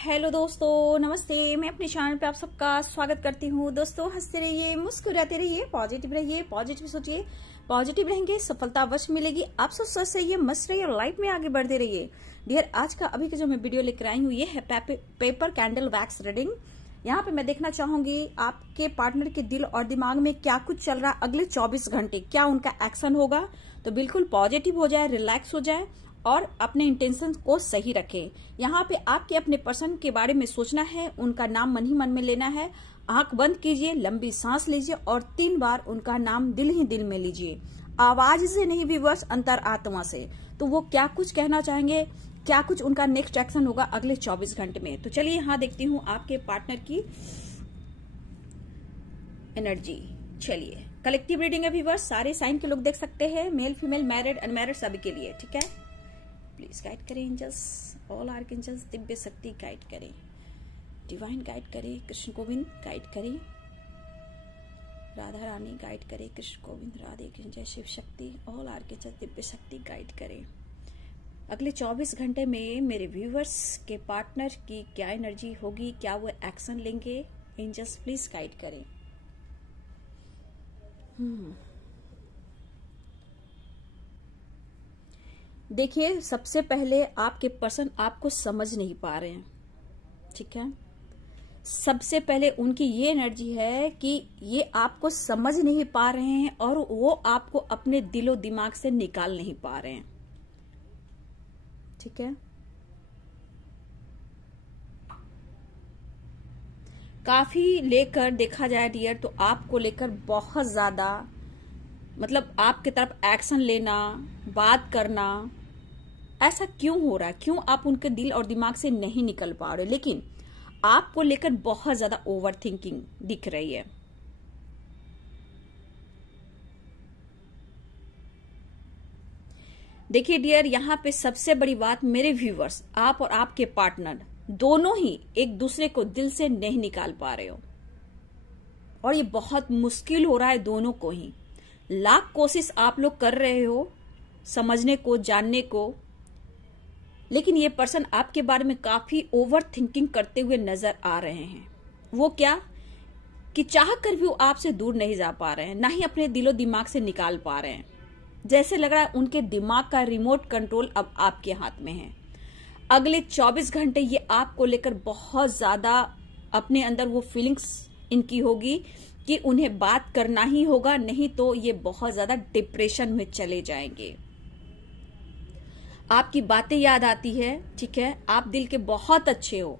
Hello दोस्तों, नमस्ते। मैं अपने चैनल पे आप सबका स्वागत करती हूँ। दोस्तों, हंसते रहिए, मुस्कुराते रहिए, पॉजिटिव रहिए, पॉजिटिव सोचिए, पॉजिटिव रहेंगे, सफलता अवश्य मिलेगी। आप सब स्वस्थ रहिए, मस्त रहिए, लाइफ में आगे बढ़ते रहिए। डियर, आज का अभी का जो मैं वीडियो लेकर आई हूँ, ये है पेपर कैंडल वैक्स रीडिंग। यहाँ पे मैं देखना चाहूंगी आपके पार्टनर के दिल और दिमाग में क्या कुछ चल रहा है अगले 24 घंटे, क्या उनका एक्शन होगा। तो बिल्कुल पॉजिटिव हो जाए, रिलैक्स हो जाए और अपने इंटेंशन को सही रखें। यहाँ पे आपके अपने पर्सन के बारे में सोचना है, उनका नाम मन ही मन में लेना है। आंख बंद कीजिए, लंबी सांस लीजिए और 3 बार उनका नाम दिल ही दिल में लीजिए, आवाज से नहीं, विवर्स अंतर आत्मा से। तो वो क्या कुछ कहना चाहेंगे, क्या कुछ उनका नेक्स्ट एक्शन होगा अगले 24 घंटे में। तो चलिए यहाँ देखती हूँ आपके पार्टनर की एनर्जी। चलिए, कलेक्टिव रीडिंग है व्यूअर्स, सारे साइन के लोग देख सकते हैं, मेल फीमेल, मैरिड अनमैरिड सभी के लिए, ठीक है। प्लीज गाइड करें एंजल्स, ऑल आर्कएंजल्स, दिव्य शक्ति गाइड करें, डिवाइन गाइड करें, कृष्ण गोविंद गाइड करें, राधा रानी गाइड करें, कृष्ण गोविंद, राधे कृष्ण, जय शिव शक्ति, ऑल आर्कएंजल्स, दिव्य शक्ति गाइड करें। अगले 24 घंटे में मेरे व्यूवर्स के पार्टनर की क्या एनर्जी होगी, क्या वो एक्शन लेंगे, एंजल्स प्लीज गाइड करें। देखिए, सबसे पहले आपके पर्सन आपको समझ नहीं पा रहे हैं, ठीक है। सबसे पहले उनकी ये एनर्जी है कि ये आपको समझ नहीं पा रहे हैं और वो आपको अपने दिलो दिमाग से निकाल नहीं पा रहे हैं, ठीक है। काफी लेकर देखा जाए डियर, तो आपको लेकर बहुत ज्यादा, मतलब आपकी तरफ एक्शन लेना, बात करना, ऐसा क्यों हो रहा है, क्यों आप उनके दिल और दिमाग से नहीं निकल पा रहे। लेकिन आपको लेकर बहुत ज्यादा ओवर थिंकिंग दिख रही है। देखिए डियर, यहां पे सबसे बड़ी बात, मेरे व्यूवर्स, आप और आपके पार्टनर दोनों ही एक दूसरे को दिल से नहीं निकाल पा रहे हो और ये बहुत मुश्किल हो रहा है दोनों को ही। लाख कोशिश आप लोग कर रहे हो समझने को, जानने को, लेकिन ये पर्सन आपके बारे में काफी ओवर थिंकिंग करते हुए नजर आ रहे हैं। वो क्या कि चाह कर भी वो आपसे दूर नहीं जा पा रहे हैं, ना ही अपने दिलो दिमाग से निकाल पा रहे हैं। जैसे लग रहा है उनके दिमाग का रिमोट कंट्रोल अब आपके हाथ में है। अगले 24 घंटे ये आपको लेकर बहुत ज्यादा अपने अंदर वो फीलिंग्स इनकी होगी कि उन्हें बात करना ही होगा, नहीं तो ये बहुत ज्यादा डिप्रेशन में चले जाएंगे। आपकी बातें याद आती है, ठीक है, आप दिल के बहुत अच्छे हो,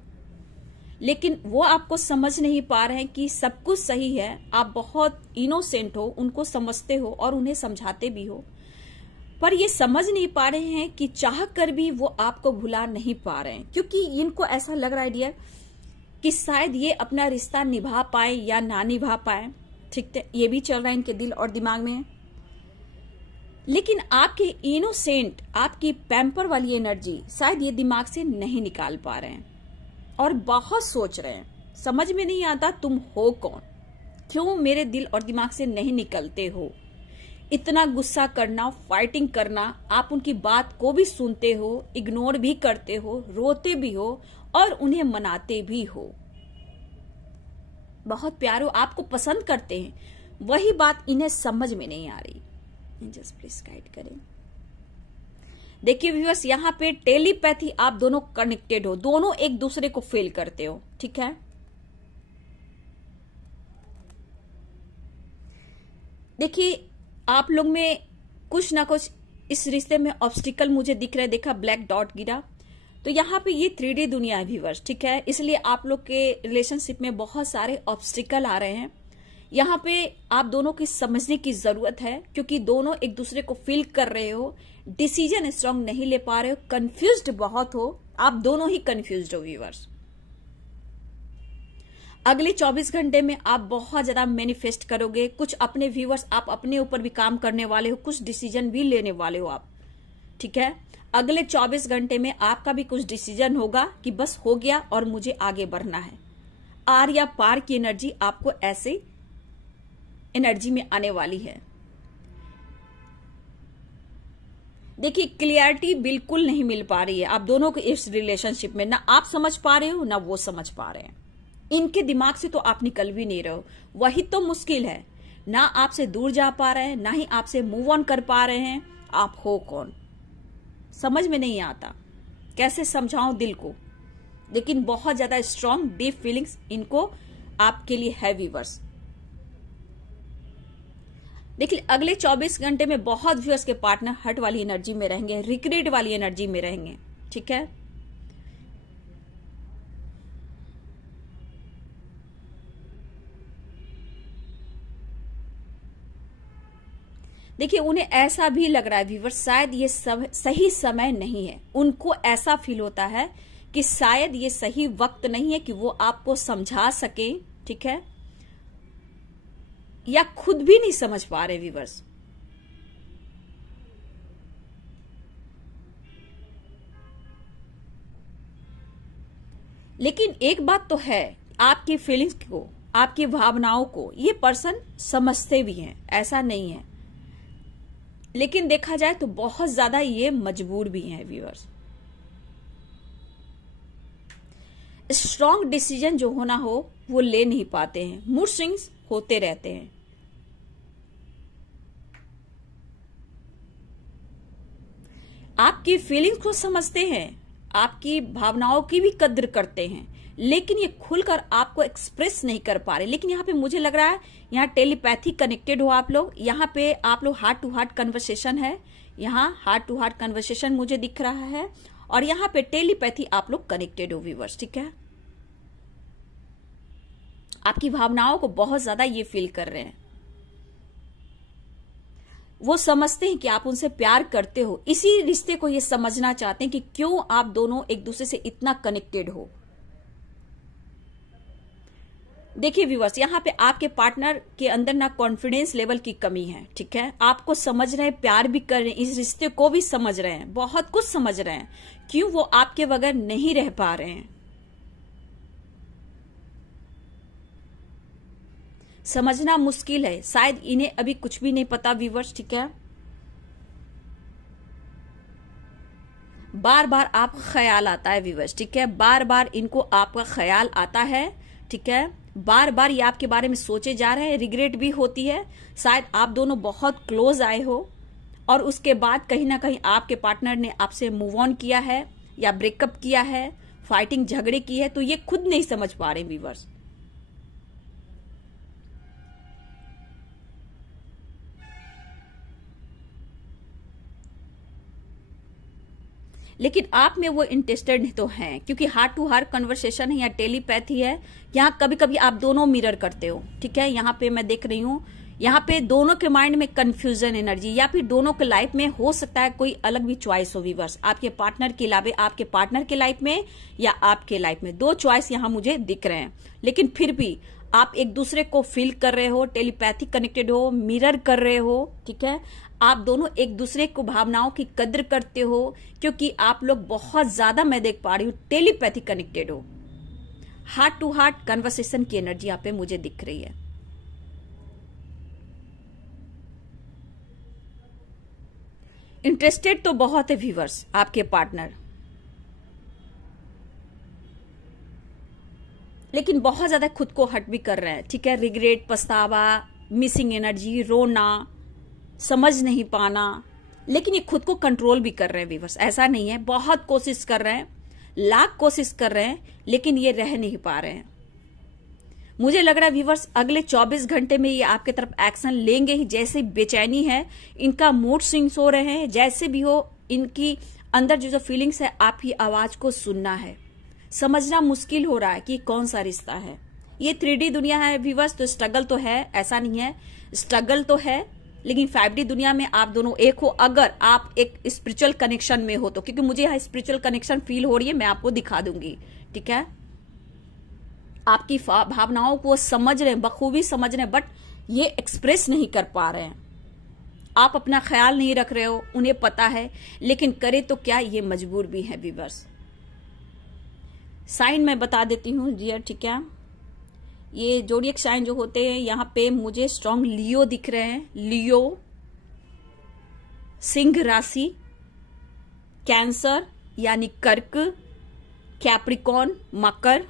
लेकिन वो आपको समझ नहीं पा रहे हैं कि सब कुछ सही है, आप बहुत इनोसेंट हो, उनको समझते हो और उन्हें समझाते भी हो, पर ये समझ नहीं पा रहे हैं कि चाह कर भी वो आपको भुला नहीं पा रहे हैं। क्योंकि इनको ऐसा लग रहा है डियर कि शायद ये अपना रिश्ता निभा पाए या ना निभा पाए, ठीक है, ये भी चल रहा है इनके दिल और दिमाग में। लेकिन आपके इनोसेंट, आपकी पैम्पर वाली एनर्जी शायद ये दिमाग से नहीं निकाल पा रहे हैं और बहुत सोच रहे हैं। समझ में नहीं आता तुम हो कौन, क्यों मेरे दिल और दिमाग से नहीं निकलते हो। इतना गुस्सा करना, फाइटिंग करना, आप उनकी बात को भी सुनते हो, इग्नोर भी करते हो, रोते भी हो और उन्हें मनाते भी हो। बहुत प्यारो, आपको पसंद करते हैं, वही बात इन्हें समझ में नहीं आ रही। एंजल्स प्लीज गाइड करें। देखिए व्यूअर्स, यहाँ पे टेलीपैथी, आप दोनों कनेक्टेड हो, दोनों एक दूसरे को फील करते हो, ठीक है। देखिए, आप लोग में कुछ ना कुछ इस रिश्ते में ऑब्स्टिकल मुझे दिख रहा है। देखा, ब्लैक डॉट गिरा, तो यहाँ पे ये 3D दुनिया है व्यूअर्स, ठीक है। इसलिए आप लोग के रिलेशनशिप में बहुत सारे ऑब्स्टिकल आ रहे हैं। यहाँ पे आप दोनों की समझने की जरूरत है, क्योंकि दोनों एक दूसरे को फील कर रहे हो, डिसीजन स्ट्रांग नहीं ले पा रहे हो, कंफ्यूज्ड बहुत हो, आप दोनों ही कंफ्यूज्ड हो व्यूअर्स। अगले 24 घंटे में आप बहुत ज्यादा मैनिफेस्ट करोगे। कुछ अपने व्यूअर्स, आप अपने ऊपर भी काम करने वाले हो, कुछ डिसीजन भी लेने वाले हो आप, ठीक है। अगले 24 घंटे में आपका भी कुछ डिसीजन होगा कि बस हो गया और मुझे आगे बढ़ना है। आर या पार की एनर्जी आपको ऐसे एनर्जी में आने वाली है। देखिए क्लियरिटी बिल्कुल नहीं मिल पा रही है आप दोनों के इस रिलेशनशिप में। ना आप समझ पा रहे हो ना वो समझ पा रहे हैं। इनके दिमाग से तो आप निकल भी नहीं रहे हो, वही तो मुश्किल है। ना आपसे दूर जा पा रहे हैं, ना ही आपसे मूव ऑन कर पा रहे हैं। आप हो कौन समझ में नहीं आता, कैसे समझाऊं दिल को। लेकिन बहुत ज्यादा स्ट्रॉन्ग डीप फीलिंग्स इनको आपके लिए है व्यूअर्स। देखिए अगले 24 घंटे में बहुत व्यूअर्स के पार्टनर हर्ट वाली एनर्जी में रहेंगे, रिग्रेट वाली एनर्जी में रहेंगे। ठीक है, देखिए उन्हें ऐसा भी लग रहा है व्यूअर्स शायद ये सब सही समय नहीं है। उनको ऐसा फील होता है कि शायद ये सही वक्त नहीं है कि वो आपको समझा सके। ठीक है, या खुद भी नहीं समझ पा रहे व्यूअर्स। लेकिन एक बात तो है, आपकी फीलिंग्स को, आपकी भावनाओं को ये पर्सन समझते भी हैं, ऐसा नहीं है। लेकिन देखा जाए तो बहुत ज्यादा ये मजबूर भी हैं व्यूअर्स। स्ट्रॉन्ग डिसीजन जो होना हो वो ले नहीं पाते हैं, मूड स्विंग्स होते रहते हैं। आपकी फीलिंग्स को समझते हैं, आपकी भावनाओं की भी कद्र करते हैं, लेकिन ये खुलकर आपको एक्सप्रेस नहीं कर पा रहे। लेकिन यहाँ पे मुझे लग रहा है यहाँ टेलीपैथी कनेक्टेड हो आप लोग। यहाँ पे आप लोग हार्ट टू हार्ट कन्वर्सेशन है, यहाँ हार्ट टू हार्ट कन्वर्सेशन मुझे दिख रहा है, और यहाँ पे टेलीपैथी आप लोग कनेक्टेड हो व्यूअर्स। ठीक है, आपकी भावनाओं को बहुत ज्यादा ये फील कर रहे हैं। वो समझते हैं कि आप उनसे प्यार करते हो, इसी रिश्ते को ये समझना चाहते हैं कि क्यों आप दोनों एक दूसरे से इतना कनेक्टेड हो। देखिए व्यूअर्स, यहाँ पे आपके पार्टनर के अंदर ना कॉन्फिडेंस लेवल की कमी है। ठीक है, आपको समझ रहे हैं, प्यार भी कर रहे हैं, इस रिश्ते को भी समझ रहे हैं, बहुत कुछ समझ रहे हैं। क्यों वो आपके बगैर नहीं रह पा रहे हैं, समझना मुश्किल है। शायद इन्हें अभी कुछ भी नहीं पता व्यूअर्स। ठीक है, बार बार आप ख्याल आता है व्यूअर्स। ठीक है, बार बार इनको आपका ख्याल आता है। ठीक है, बार बार ये आपके बारे में सोचे जा रहे हैं, रिग्रेट भी होती है। शायद आप दोनों बहुत क्लोज आए हो और उसके बाद कहीं ना कहीं आपके पार्टनर ने आपसे मूव ऑन किया है या ब्रेकअप किया है, फाइटिंग झगड़े की है, तो ये खुद नहीं समझ पा रहे व्यूअर्स। लेकिन आप में वो इंटरेस्टेड तो हैं, क्योंकि हार्ट टू हार्ट कन्वर्सेशन है या टेलीपैथी है। यहाँ कभी कभी आप दोनों मिरर करते हो। ठीक है, यहाँ पे मैं देख रही हूँ, यहाँ पे दोनों के माइंड में कंफ्यूजन एनर्जी, या फिर दोनों के लाइफ में हो सकता है कोई अलग भी चॉइस हो व्यूअर्स, आपके पार्टनर के अलावा आपके पार्टनर के लाइफ में या आपके लाइफ में। दो चॉइस यहाँ मुझे दिख रहे हैं, लेकिन फिर भी आप एक दूसरे को फील कर रहे हो, टेलीपैथी कनेक्टेड हो, मिरर कर रहे हो। ठीक है, आप दोनों एक दूसरे को भावनाओं की कद्र करते हो, क्योंकि आप लोग बहुत ज्यादा, मैं देख पा रही हूँ, टेलीपैथी कनेक्टेड हो। हार्ट टू हार्ट कन्वर्सेशन की एनर्जी यहाँ पे मुझे दिख रही है। इंटरेस्टेड तो बहुत है व्यूअर्स आपके पार्टनर, लेकिन बहुत ज्यादा खुद को हर्ट भी कर रहे हैं। ठीक है, रिग्रेट, पछतावा, मिसिंग एनर्जी, रोना, समझ नहीं पाना, लेकिन ये खुद को कंट्रोल भी कर रहे हैं व्यूअर्स। ऐसा नहीं है, बहुत कोशिश कर रहे हैं, लाख कोशिश कर रहे हैं, लेकिन ये रह नहीं पा रहे हैं। मुझे लग रहा है व्यूअर्स अगले 24 घंटे में ये आपके तरफ एक्शन लेंगे ही। जैसे बेचैनी है, इनका मूड स्विंग्स हो रहे हैं, जैसे भी हो, इनकी अंदर जो फीलिंग्स है आपकी आवाज को सुनना है, समझना मुश्किल हो रहा है कि कौन सा रिश्ता है। ये 3D दुनिया है व्यूअर्स, तो स्ट्रगल तो है, ऐसा नहीं है, स्ट्रगल तो है, लेकिन 5D दुनिया में आप दोनों एक हो, अगर आप एक स्पिरिचुअल कनेक्शन में हो तो। क्योंकि मुझे यहाँ स्पिरिचुअल कनेक्शन फील हो रही है, मैं आपको दिखा दूंगी। ठीक है, आपकी भावनाओं को समझ रहे हैं, बखूबी समझ रहे हैं, बट ये एक्सप्रेस नहीं कर पा रहे हैं। आप अपना ख्याल नहीं रख रहे हो, उन्हें पता है, लेकिन करे तो क्या, ये मजबूर भी है व्यूअर्स। साइन मैं बता देती हूँ डियर। ठीक है, ये जोडिएक साइन जो होते हैं, यहाँ पे मुझे स्ट्रॉन्ग लियो दिख रहे हैं। लियो, सिंह राशि, कैंसर यानी कर्क, कैप्रिकॉर्न मकर,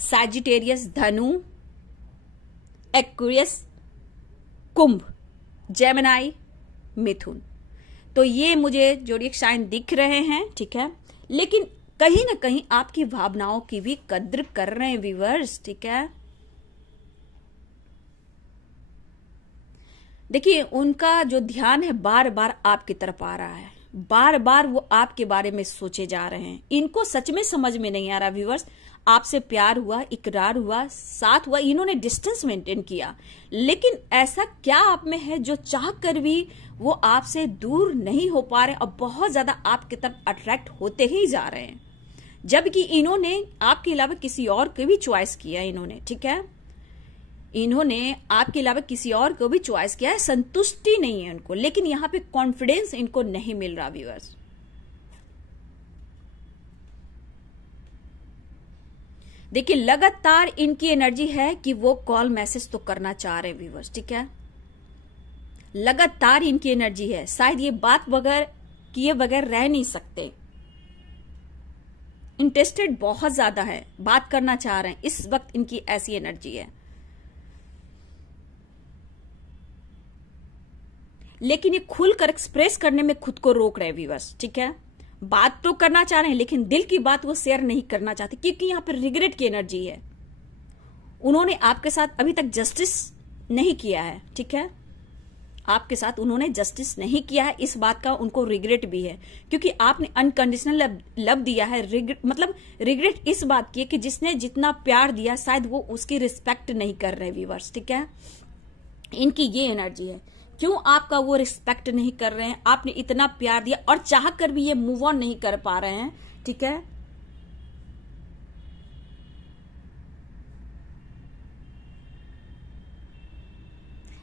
सैजिटेरियस धनु, एक्वेरियस कुंभ, जेमिनाई मिथुन। तो ये मुझे जोडिएक साइन दिख रहे हैं, ठीक है, लेकिन कहीं ना कहीं आपकी भावनाओं की भी कद्र कर रहे हैं व्यूअर्स, ठीक है। देखिए उनका जो ध्यान है बार बार आपकी तरफ आ रहा है, बार बार वो आपके बारे में सोचे जा रहे हैं। इनको सच में समझ में नहीं आ रहा व्यूअर्स, आपसे प्यार हुआ, इकरार हुआ, साथ हुआ, इन्होंने डिस्टेंस मेंटेन किया, लेकिन ऐसा क्या आप में है जो चाह कर भी वो आपसे दूर नहीं हो पा रहे और बहुत ज्यादा आपकी तरफ अट्रैक्ट होते ही जा रहे हैं, जबकि इन्होंने आपके अलावा किसी और को भी चॉइस किया इन्होंने, ठीक है, इन्होंने आपके अलावा किसी और को भी चॉइस किया है, संतुष्टि नहीं है उनको, लेकिन यहां पे कॉन्फिडेंस इनको नहीं मिल रहा व्यूअर्स। देखिए लगातार इनकी एनर्जी है कि वो कॉल मैसेज तो करना चाह रहे हैं व्यूअर्स, ठीक है, लगातार इनकी एनर्जी है, शायद ये बात बगैर किए बगैर रह नहीं सकते, इंटरेस्टेड बहुत ज्यादा है, बात करना चाह रहे हैं, इस वक्त इनकी ऐसी एनर्जी है। लेकिन ये खुलकर एक्सप्रेस करने में खुद को रोक रहे हैं व्यूअर्स, ठीक है, बात तो करना चाह रहे हैं लेकिन दिल की बात वो शेयर नहीं करना चाहते, क्योंकि यहां पर रिग्रेट की एनर्जी है। उन्होंने आपके साथ अभी तक जस्टिस नहीं किया है, ठीक है, आपके साथ उन्होंने जस्टिस नहीं किया है, इस बात का उनको रिग्रेट भी है, क्योंकि आपने अनकंडीशनल लव दिया है। मतलब रिग्रेट इस बात की है कि जिसने जितना प्यार दिया शायद वो उसकी रिस्पेक्ट नहीं कर रहे व्यूअर्स, ठीक है, इनकी ये एनर्जी है। क्यों आपका वो रिस्पेक्ट नहीं कर रहे हैं, आपने इतना प्यार दिया और चाह कर भी ये मूव ऑन नहीं कर पा रहे हैं, ठीक है।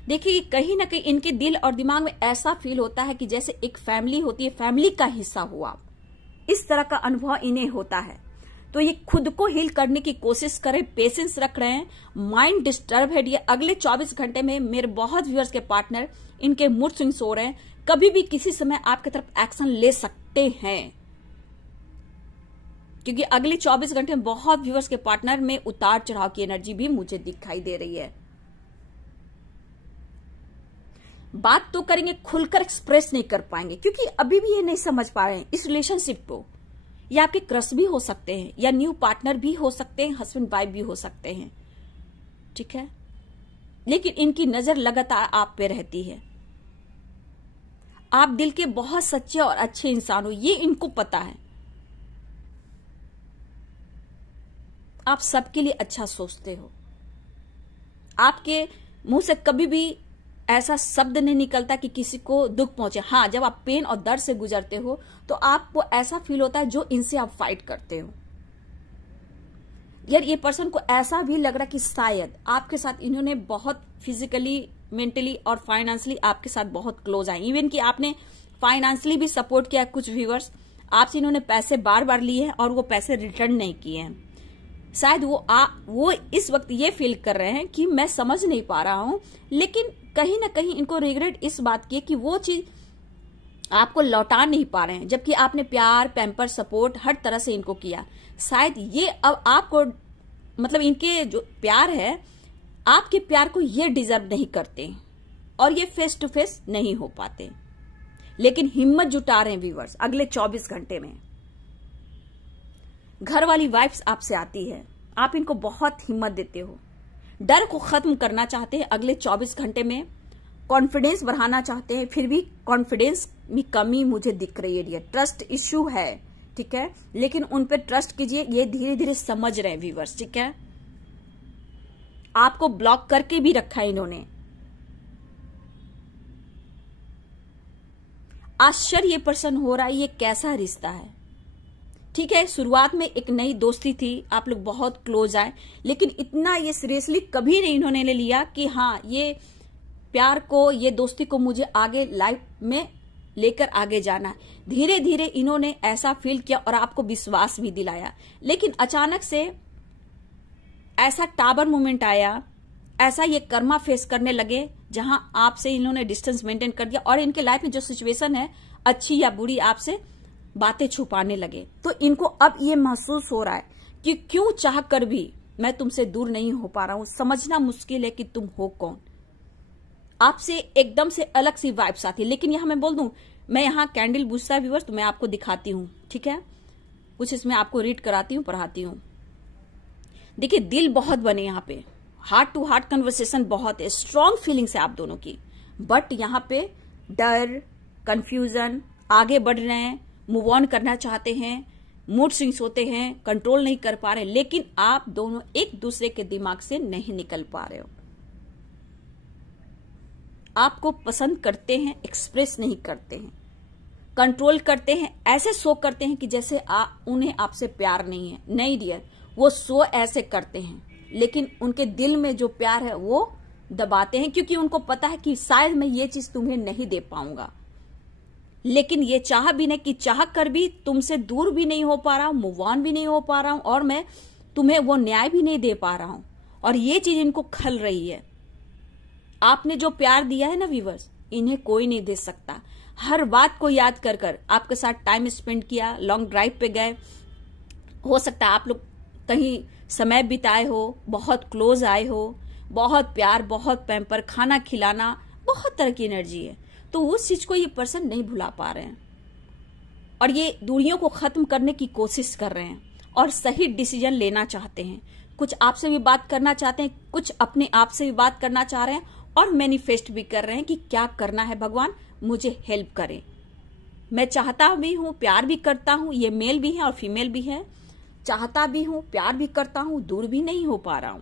देखिए कहीं ना कहीं इनके दिल और दिमाग में ऐसा फील होता है कि जैसे एक फैमिली होती है, फैमिली का हिस्सा हुआ आप, इस तरह का अनुभव इन्हें होता है। तो ये खुद को हील करने की कोशिश करें, पेशेंस रख रहे हैं, माइंड डिस्टर्ब है। ये अगले 24 घंटे में मेरे बहुत व्यूअर्स के पार्टनर इनके मूड स्विंग्स हो रहे हैं, कभी भी किसी समय आपकी तरफ एक्शन ले सकते हैं, क्योंकि अगले 24 घंटे में बहुत व्यूअर्स के पार्टनर में उतार चढ़ाव की एनर्जी भी मुझे दिखाई दे रही है। बात तो करेंगे, खुलकर एक्सप्रेस नहीं कर पाएंगे, क्योंकि अभी भी ये नहीं समझ पा रहे हैं इस रिलेशनशिप को। ये आपके क्रश भी हो सकते हैं या न्यू पार्टनर भी हो सकते हैं, हस्बैंड वाइफ भी हो सकते हैं, ठीक है, लेकिन इनकी नजर लगातार आप पे रहती है। आप दिल के बहुत सच्चे और अच्छे इंसान हो, ये इनको पता है। आप सबके लिए अच्छा सोचते हो, आपके मुंह से कभी भी ऐसा शब्द नहीं निकलता कि किसी को दुख पहुंचे। हाँ, जब आप पेन और दर्द से गुजरते हो तो आपको ऐसा फील होता है जो इनसे आप फाइट करते हो। यार ये पर्सन को ऐसा भी लग रहा कि शायद आपके साथ इन्होंने बहुत फिजिकली, मेंटली और फाइनेंशियली आपके साथ बहुत क्लोज आए, इवन कि आपने फाइनेंशियली भी सपोर्ट किया। कुछ व्यूअर्स आपसे इन्होंने पैसे बार बार लिए हैं और वो पैसे रिटर्न नहीं किए हैं। शायद वो इस वक्त ये फील कर रहे हैं कि मैं समझ नहीं पा रहा हूं, लेकिन कहीं ना कहीं इनको रिग्रेट इस बात की कि वो चीज आपको लौटा नहीं पा रहे हैं, जबकि आपने प्यार, पैम्पर, सपोर्ट हर तरह से इनको किया। शायद ये अब आपको, मतलब इनके जो प्यार है, आपके प्यार को ये डिजर्व नहीं करते और ये फेस टू फेस नहीं हो पाते, लेकिन हिम्मत जुटा रहे हैं व्यूअर्स। अगले 24 घंटे में घर वाली वाइब्स आपसे आती है, आप इनको बहुत हिम्मत देते हो, डर को खत्म करना चाहते हैं अगले 24 घंटे में, कॉन्फिडेंस बढ़ाना चाहते हैं, फिर भी कॉन्फिडेंस में कमी मुझे दिख रही है। ट्रस्ट इश्यू है, ठीक है, लेकिन उन पे ट्रस्ट कीजिए, ये धीरे धीरे समझ रहे हैं व्यूअर्स, ठीक है। आपको ब्लॉक करके भी रखा है इन्होंने। आश्चर्य पर्सन हो रहा है, ये कैसा रिश्ता है, ठीक है। शुरुआत में एक नई दोस्ती थी, आप लोग बहुत क्लोज आए, लेकिन इतना ये सीरियसली कभी नहीं इन्होंने ले लिया कि हाँ ये प्यार को, ये दोस्ती को मुझे आगे लाइफ में लेकर आगे जाना है। धीरे धीरे इन्होंने ऐसा फील किया और आपको विश्वास भी दिलाया, लेकिन अचानक से ऐसा टावर मोमेंट आया, ऐसा ये कर्मा फेस करने लगे जहां आपसे इन्होंने डिस्टेंस मेंटेन कर दिया और इनके लाइफ में जो सिचुएशन है अच्छी या बुरी आपसे बातें छुपाने लगे। तो इनको अब ये महसूस हो रहा है कि क्यों चाह कर भी मैं तुमसे दूर नहीं हो पा रहा हूं। समझना मुश्किल है कि तुम हो कौन। आपसे एकदम से अलग सी वाइब्स आती है। लेकिन यहां मैं बोल दूं, मैं यहां कैंडल बुझता है व्यूअर्स, तो मैं आपको दिखाती हूं, ठीक है, कुछ इसमें आपको रीड कराती हूं, पढ़ाती हूं। देखिए दिल बहुत बने यहां पे, हार्ट टू हार्ट कन्वर्सेशन बहुत है, स्ट्रॉन्ग फीलिंग्स है आप दोनों की। बट यहां पे डर, कंफ्यूजन, आगे बढ़ रहे हैं, मूव ऑन करना चाहते हैं, मूड स्विंग्स होते हैं, कंट्रोल नहीं कर पा रहे, लेकिन आप दोनों एक दूसरे के दिमाग से नहीं निकल पा रहे हो। आपको पसंद करते हैं, एक्सप्रेस नहीं करते हैं, कंट्रोल करते हैं, ऐसे शो करते हैं कि जैसे उन्हें आपसे प्यार नहीं है। नहीं डियर, वो शो ऐसे करते हैं, लेकिन उनके दिल में जो प्यार है वो दबाते हैं, क्योंकि उनको पता है कि शायद मैं ये चीज तुम्हें नहीं दे पाऊंगा। लेकिन ये चाह भी नहीं कि चाह कर भी तुमसे दूर भी नहीं हो पा रहा हूं, मूव ऑन भी नहीं हो पा रहा हूं, और मैं तुम्हें वो न्याय भी नहीं दे पा रहा हूं। और ये चीज इनको खल रही है। आपने जो प्यार दिया है ना व्यूअर्स, इन्हें कोई नहीं दे सकता। हर बात को याद कर कर आपके साथ टाइम स्पेंड किया, लॉन्ग ड्राइव पे गए, हो सकता है आप लोग कहीं समय बिताए हो, बहुत क्लोज आए हो, बहुत प्यार, बहुत पैम्पर, खाना खिलाना, बहुत तरह की एनर्जी है। तो उस चीज को ये पर्सन नहीं भुला पा रहे हैं और ये दूरियों को खत्म करने की कोशिश कर रहे हैं और सही डिसीजन लेना चाहते हैं। कुछ आपसे भी बात करना चाहते हैं, कुछ अपने आप से भी बात करना चाह रहे हैं और मैनिफेस्ट भी कर रहे हैं कि क्या करना है, भगवान मुझे हेल्प करें। मैं चाहता भी हूं, प्यार भी करता हूं, ये मेल भी है और फीमेल भी है, चाहता भी हूं, प्यार भी करता हूं, दूर भी नहीं हो पा रहा हूं।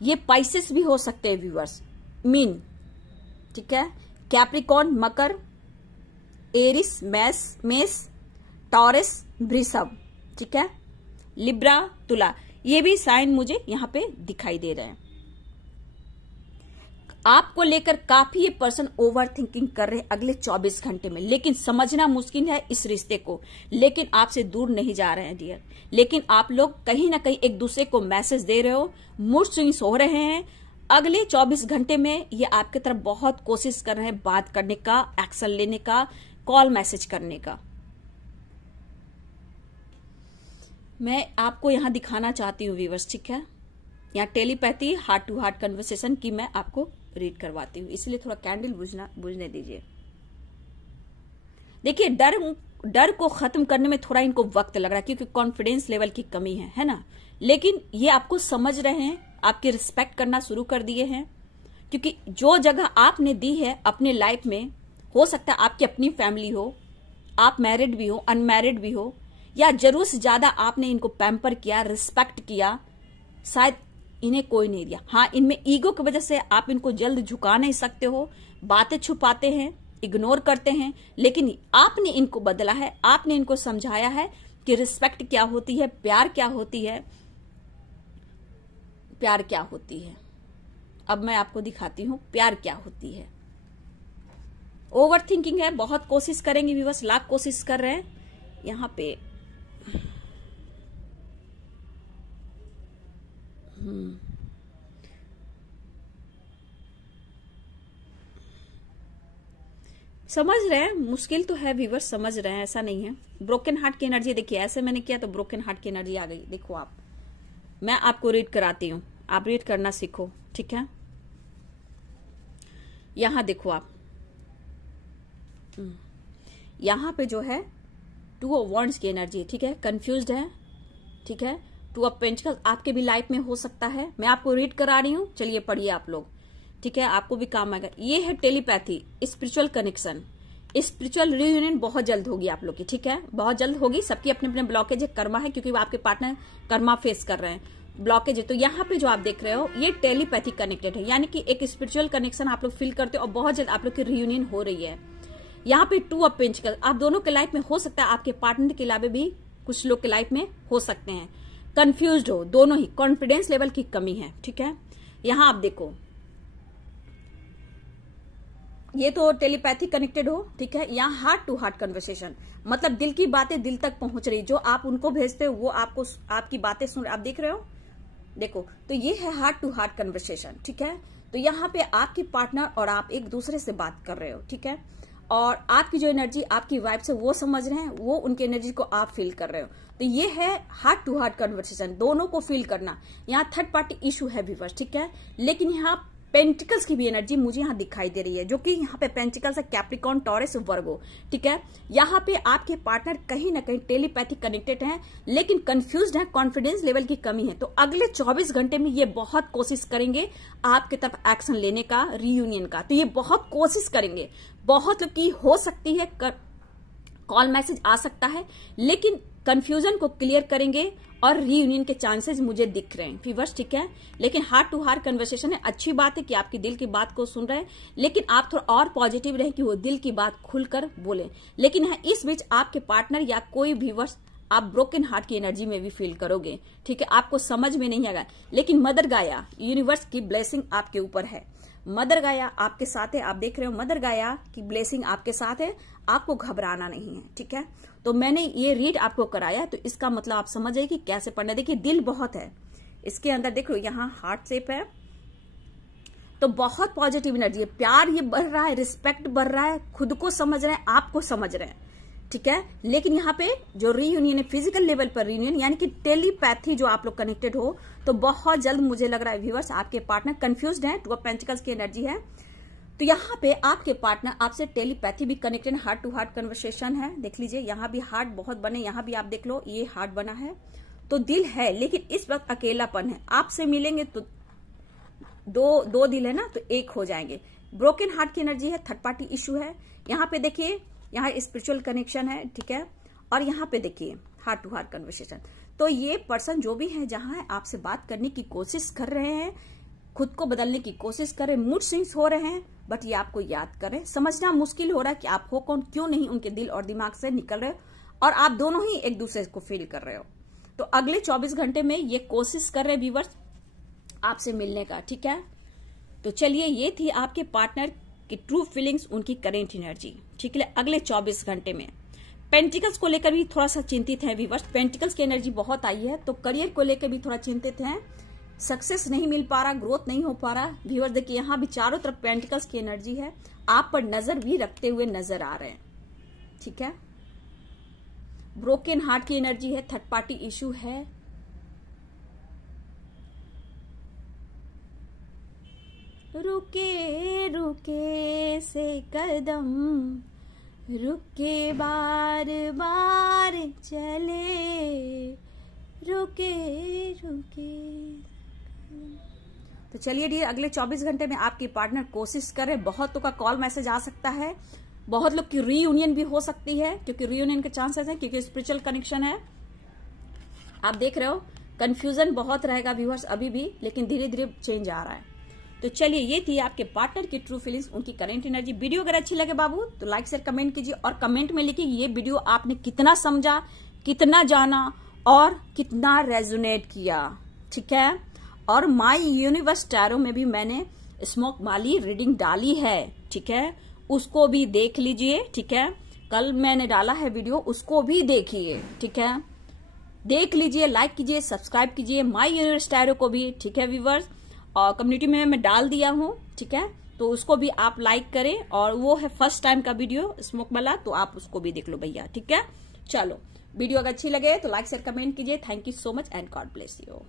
ये पाइसेस भी हो सकते हैं व्यूअर्स, मीन, ठीक है, कैप्रिकॉर्न मकर, एरिस मेष, टॉरस वृषभ, ठीक है, लिब्रा तुला, ये भी साइन मुझे यहां पे दिखाई दे रहे हैं। आपको लेकर काफी ये पर्सन ओवर थिंकिंग कर रहे हैं अगले 24 घंटे में, लेकिन समझना मुश्किल है इस रिश्ते को। लेकिन आपसे दूर नहीं जा रहे हैं डियर, लेकिन आप लोग कहीं ना कहीं एक दूसरे को मैसेज दे रहे हो, मूड स्विंग्स हो रहे हैं। अगले 24 घंटे में ये आपके तरफ बहुत कोशिश कर रहे हैं बात करने का, एक्शन लेने का, कॉल मैसेज करने का। मैं आपको यहां दिखाना चाहती हूँ व्यूअर्स, ठीक है, यहाँ telepathy heart to heart conversation की मैं आपको रीड करवाती हूँ, इसलिए थोड़ा कैंडल बुझने दीजिए। देखिए डर को खत्म करने में थोड़ा इनको वक्त लग रहा है, क्योंकि कॉन्फिडेंस लेवल की कमी है ना। लेकिन ये आपको समझ रहे हैं, आपकी रिस्पेक्ट करना शुरू कर दिए हैं, क्योंकि जो जगह आपने दी है अपने लाइफ में, हो सकता है आपकी अपनी फैमिली हो, आप मैरिड भी हो, अनमैरिड भी हो, या जरूर से ज्यादा आपने इनको पैम्पर किया, रिस्पेक्ट किया, शायद इन्हें कोई नहीं दिया। हाँ, इनमें ईगो की वजह से आप इनको जल्द झुका नहीं सकते हो, बातें छुपाते हैं, इग्नोर करते हैं, लेकिन आपने इनको बदला है, आपने इनको समझाया है कि रिस्पेक्ट क्या होती है, प्यार क्या होती है, प्यार क्या होती है। अब मैं आपको दिखाती हूं प्यार क्या होती है। ओवर थिंकिंग है, बहुत कोशिश करेंगे भी, बस लाख कोशिश कर रहे हैं यहां पे। समझ रहे हैं, मुश्किल तो है व्यूअर्स, समझ रहे हैं, ऐसा नहीं है। ब्रोकन हार्ट की एनर्जी देखिए, ऐसे मैंने किया तो ब्रोकन हार्ट की एनर्जी आ गई। देखो आप, मैं आपको रीड कराती हूँ, आप रीड करना सीखो, ठीक है। यहां देखो आप, यहां पे जो है 2 ऑफ वॉन्ड्स की एनर्जी, ठीक है, कंफ्यूज्ड है, ठीक है, 2 ऑफ पेंटिकल्स आपके भी लाइफ में हो सकता है। मैं आपको रीड करा रही हूं, चलिए पढ़िए आप लोग, ठीक है, आपको भी काम आएगा। ये है telepathy, spiritual connection, spiritual reunion बहुत जल्द होगी आप लोग की, ठीक है, बहुत जल्द होगी। सबकी अपने अपने ब्लॉकेज है, कर्मा है, क्योंकि आपके पार्टनर कर्मा फेस कर रहे हैं, ब्लॉकेज है। तो यहाँ पे जो आप देख रहे हो ये टेलीपैथी कनेक्टेड है, यानी कि एक स्पिरिचुअल कनेक्शन आप लोग फील करते हो और बहुत जल्द आप लोग की रियूनियन हो रही है। यहाँ पे 2 ऑफ पेंटिकल्स आप दोनों के लाइफ में हो सकता है, आपके पार्टनर के अलावा भी कुछ लोग के लाइफ में हो सकते हैं। कंफ्यूज्ड हो दोनों ही, कॉन्फिडेंस लेवल की कमी है, ठीक है। यहां आप देखो, ये तो टेलीपैथी कनेक्टेड हो, ठीक है। यहाँ हार्ट टू हार्ट कन्वर्सेशन, मतलब दिल की बातें दिल तक पहुंच रही, जो आप उनको भेजते हो वो आपको आपकी बातें सुन, आप देख रहे हो, देखो, तो ये है हार्ट टू हार्ट कन्वर्सेशन, ठीक है। तो यहाँ पे आपके पार्टनर और आप एक दूसरे से बात कर रहे हो, ठीक है। और आपकी जो एनर्जी, आपकी वाइब से वो समझ रहे हैं, वो उनकी एनर्जी को आप फील कर रहे हो। तो ये है हार्ट टू हार्ट कन्वर्सेशन, दोनों को फील करना। यहाँ थर्ड पार्टी इशू है व्यूअर्स, ठीक है, लेकिन यहाँ पेंटिकल्स की भी एनर्जी मुझे यहाँ दिखाई दे रही है, जो कि यहाँ पे पेंटिकल्स है कैप्रिकॉर्न, टॉरस, वर्गो, ठीक है। यहाँ पे आपके पार्टनर कहीं ना कहीं टेलीपैथिक कनेक्टेड हैं, लेकिन कंफ्यूज्ड है, कॉन्फिडेंस लेवल की कमी है। तो अगले 24 घंटे में ये बहुत कोशिश करेंगे आपके तरफ एक्शन लेने का, रीयूनियन का। तो ये बहुत कोशिश करेंगे, बहुत लोग की हो सकती है कॉल मैसेज आ सकता है, लेकिन कंफ्यूजन को क्लियर करेंगे और रीयूनियन के चांसेस मुझे दिख रहे हैं व्यूअर्स, ठीक है। लेकिन हार्ट टू हार्ट कन्वर्सेशन है, अच्छी बात है कि आपकी दिल की बात को सुन रहे हैं, लेकिन आप थोड़ा और पॉजिटिव रहें कि वो दिल की बात खुलकर बोले। लेकिन इस बीच आपके पार्टनर या कोई व्यूअर्स आप ब्रोकन हार्ट की एनर्जी में भी फील करोगे, ठीक है, आपको समझ में नहीं आएगा। लेकिन मदर गाया, यूनिवर्स की ब्लेसिंग आपके ऊपर है, मदर गाया आपके साथ है, आप देख रहे हो मदर गाया की ब्लेसिंग आपके साथ है, आपको घबराना नहीं है, ठीक है। तो मैंने ये रीड आपको कराया, तो इसका मतलब आप समझिए कि कैसे पढ़ना। देखिए दिल बहुत है इसके अंदर, देखो यहाँ हार्ट शेप है, तो बहुत पॉजिटिव एनर्जी है, प्यार ये बढ़ रहा है, रिस्पेक्ट बढ़ रहा है, खुद को समझ रहे हैं, आपको समझ रहे हैं, ठीक है। लेकिन यहाँ पे जो रीयूनियन है, फिजिकल लेवल पर रीयूनियन, यानी कि टेलीपैथी जो आप लोग कनेक्टेड हो, तो बहुत जल्द मुझे लग रहा है व्यूअर्स आपके पार्टनर कंफ्यूज्ड है, 2 ऑफ पेंटिकल्स की एनर्जी है। तो यहाँ पे आपके पार्टनर आपसे टेलीपैथी भी connected, heart to heart conversation है। देख लीजिए यहाँ भी हार्ट बहुत बने, यहाँ भी आप देख लो ये हार्ट बना है, तो दिल है, लेकिन इस वक्त अकेलापन है। आपसे मिलेंगे तो दो दिल है ना, तो एक हो जाएंगे। ब्रोकन हार्ट की एनर्जी है, थर्ड पार्टी इशू है। यहाँ पे देखिए यहाँ स्पिरिचुअल कनेक्शन है, ठीक है, और यहाँ पे देखिए हार्ट टू हार्ट कन्वर्सेशन। तो ये पर्सन जो भी है जहां है, आपसे बात करने की कोशिश कर रहे हैं, खुद को बदलने की कोशिश कर रहे हैं, मूड स्विंग्स हो रहे हैं, बट ये आपको याद करें। समझना मुश्किल हो रहा है कि आप हो कौन, क्यों नहीं उनके दिल और दिमाग से निकल रहे हो, और आप दोनों ही एक दूसरे को फील कर रहे हो। तो अगले 24 घंटे में ये कोशिश कर रहे हैं व्यूअर्स आपसे मिलने का, ठीक है। तो चलिए ये थी आपके पार्टनर की ट्रू फीलिंग्स, उनकी करेंट एनर्जी, ठीक है। अगले 24 घंटे में पेंटिकल्स को लेकर भी थोड़ा सा चिंतित है व्यूअर्स, पेंटिकल्स की एनर्जी बहुत आई है, तो करियर को लेकर भी थोड़ा चिंतित है, सक्सेस नहीं मिल पा रहा, ग्रोथ नहीं हो पा रहा व्यूअर्स। देखिए यहाँ भी चारों तरफ पेंटिकल्स की एनर्जी है, आप पर नजर भी रखते हुए नजर आ रहे हैं, ठीक है। ब्रोकन हार्ट की एनर्जी है, थर्ड पार्टी इशू है, रुके रुके से कदम रुके बार बार चले, रुके रुके। तो चलिए डियर अगले 24 घंटे में आपकी पार्टनर कोशिश करे, बहुतों का कॉल मैसेज आ सकता है, बहुत लोग की रीयूनियन भी हो सकती है, क्योंकि रीयूनियन के चांसेस हैं, क्योंकि स्पिरिचुअल कनेक्शन है। आप देख रहे हो कंफ्यूजन बहुत रहेगा व्यूअर्स अभी भी, लेकिन धीरे धीरे चेंज आ रहा है। तो चलिए ये थी आपके पार्टनर की ट्रू फीलिंग्स, उनकी करंट एनर्जी। वीडियो अगर अच्छी लगे बाबू तो लाइक शेयर कमेंट कीजिए, और कमेंट में लिखिए ये वीडियो आपने कितना समझा, कितना जाना और कितना रेजोनेट किया, ठीक है। और माय यूनिवर्स टैरो में भी मैंने स्मोक वाली रीडिंग डाली है, ठीक है, उसको भी देख लीजिए, ठीक है। कल मैंने डाला है वीडियो, उसको भी देखिए, ठीक है, देख लीजिए, लाइक कीजिए, सब्सक्राइब कीजिए माय यूनिवर्स टैरो को भी, ठीक है व्यूअर्स। और कम्युनिटी में मैं डाल दिया हूं, ठीक है, तो उसको भी आप लाइक करें, और वो है फर्स्ट टाइम का वीडियो स्मोक वाला, तो आप उसको भी देख लो भैया, ठीक है। चलो वीडियो अगर अच्छी लगे तो लाइक शेयर कमेंट कीजिए। Thank you so much and God bless you.